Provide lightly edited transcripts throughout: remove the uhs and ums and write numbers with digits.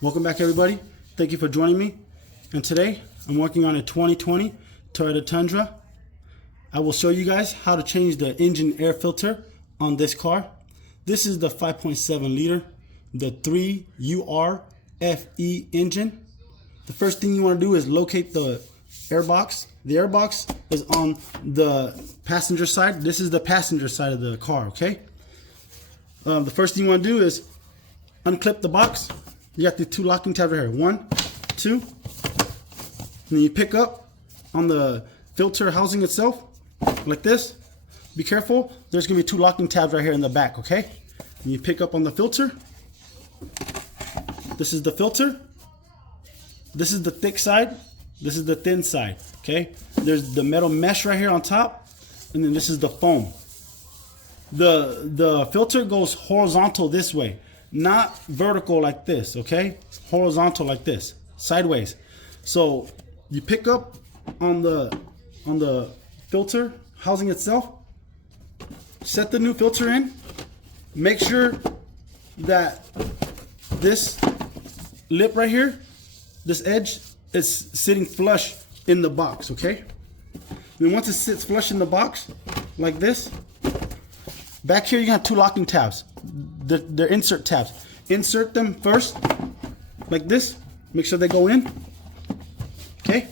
Welcome back, everybody. Thank you for joining me. And today I'm working on a 2020 Toyota Tundra. I will show you guys how to change the engine air filter on this car. This is the 5.7 liter, the 3UR-FE engine. The first thing you want to do is locate the air box. The air box is on the passenger side. This is the passenger side of the car, okay? The first thing you want to do is unclip the box. You got the two locking tabs right here. 1, 2. And then you pick up on the filter housing itself, like this. Be careful, there's gonna be two locking tabs right here in the back, okay? And you pick up on the filter. This is the filter. This is the thick side. This is the thin side, okay? There's the metal mesh right here on top, and then this is the foam. The filter goes horizontal this way, not vertical like this, okay? It's horizontal like this, sideways. So you pick up on the filter housing itself, set the new filter in, make sure that this lip right here, this edge is sitting flush in the box, okay? Then once it sits flush in the box, like this, back here you have two locking tabs. They're insert tabs. Insert them first, like this. Make sure they go in, okay?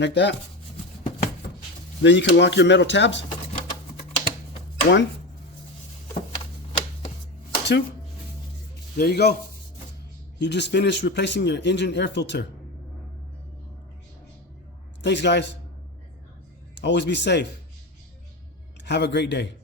Like that. Then you can lock your metal tabs. 1, 2. There you go. You just finished replacing your engine air filter. Thanks, guys. Always be safe. Have a great day.